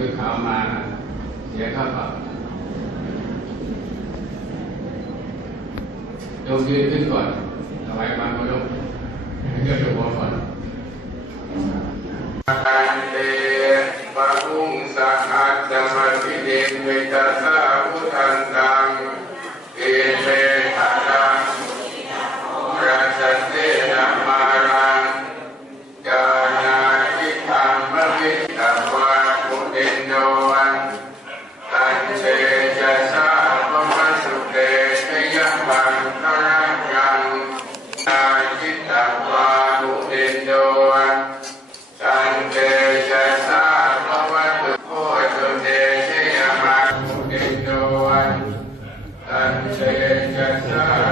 ซื้อข้ามาเสียค่าปรับยกยืนขึ้นก่อนถวายความเคารพเพื่อจะบอก่อนอันเดปะพุงสหัสสะปิเดนเวตสา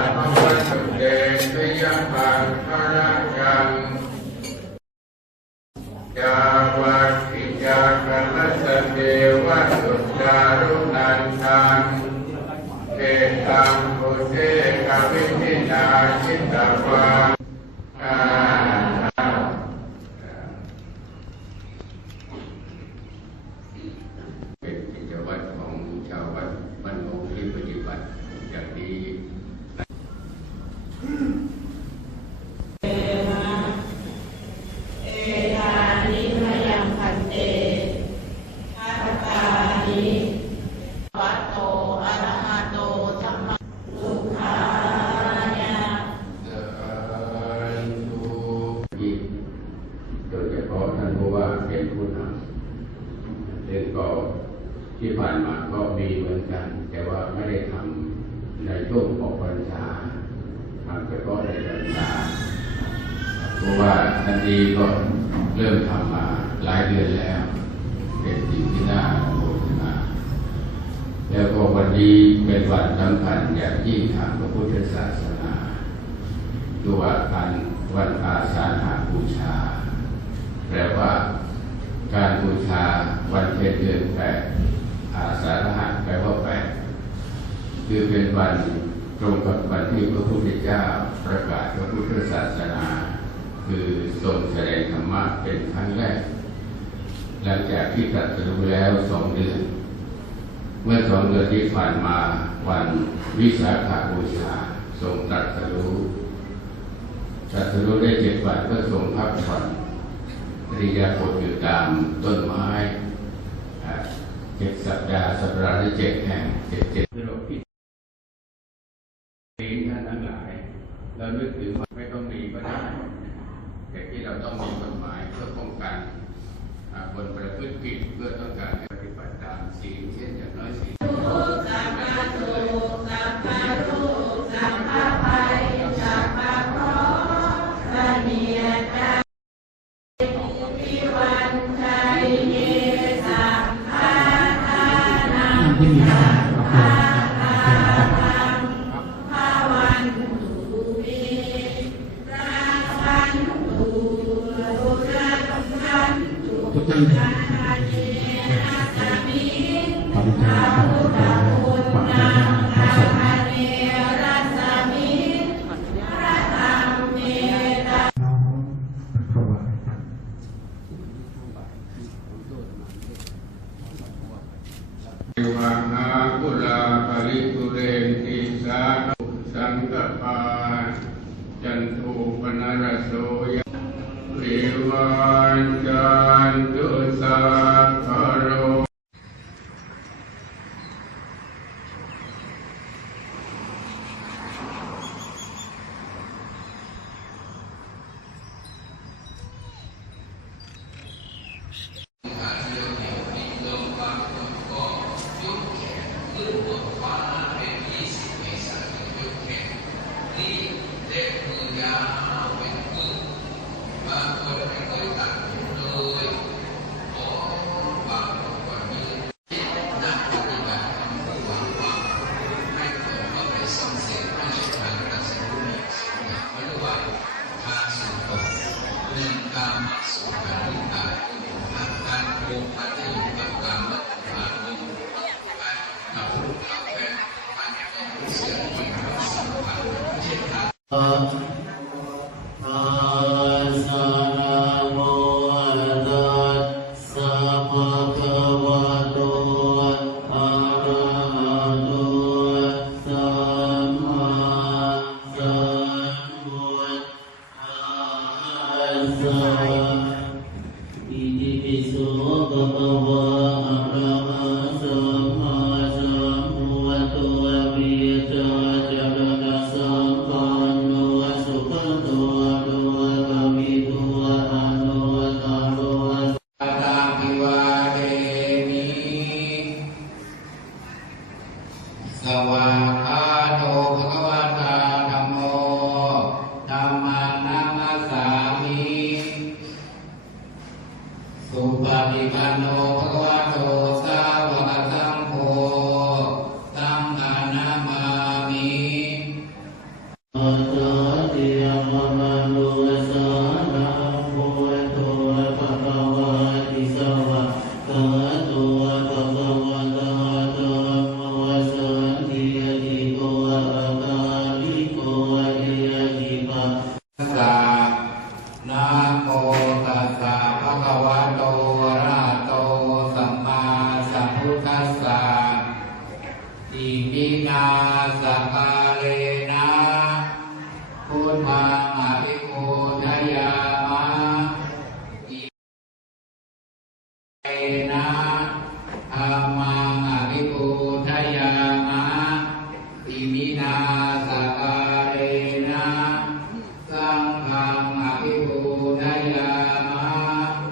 สาภวัตุเตชะยะมังคารังยังยาวัคคิยาคัลสเตวสุจารุนันตังเอตังปุเตกวิทินาชิตวาอา ก็ที่ผ่านมาก็มีเหมือนกัน แต่ว่าไม่ได้ทำในช่วงออกพรรษาทำเฉพาะในพรรษาเพราะว่าทันทีก็เริ่มทำมาหลายเดือนแล้ว เป็นสิ่งที่น่าโมทนาแล้วก็วันนี้เป็นวันสำคัญอย่างยิ่งทางพระพุทธศาสนาคือว่าการวันอาสาฬหบูชา แปลว่า บูชาวันเพ็ญเดือนแปดอาสาฬหะแปลว่าแปดคือเป็นวันตรงกับวันที่พระพุทธเจ้าประกาศพระพุทธศาสนา คือทรงแสดงธรรมะเป็นครั้งแรก หลังจากที่ตรัสรู้แล้วสองเดือน เมื่อสองเดือนที่ผ่านมาวันวิสาขบูชาทรงตรัสรู้ตรัสรู้ได้เจ็ดวันก็ทรงพักผ่อน ริยาบทอยู่ตามต้นไม้เจ็ดสัปดาห์สัปดาห์ละเจ็ดแห่งเจ็ดเจ็ด ที่มีปัญหาโอเคครับภาวันตุเมรังวันตุรุรังวันตุทุกท่าน 那时候也 Idibisu Bhagava Arra สังอิมินาสกาเลนะพุทธังอภิโคทยามะอิเนะธรรมังอภิโคทยา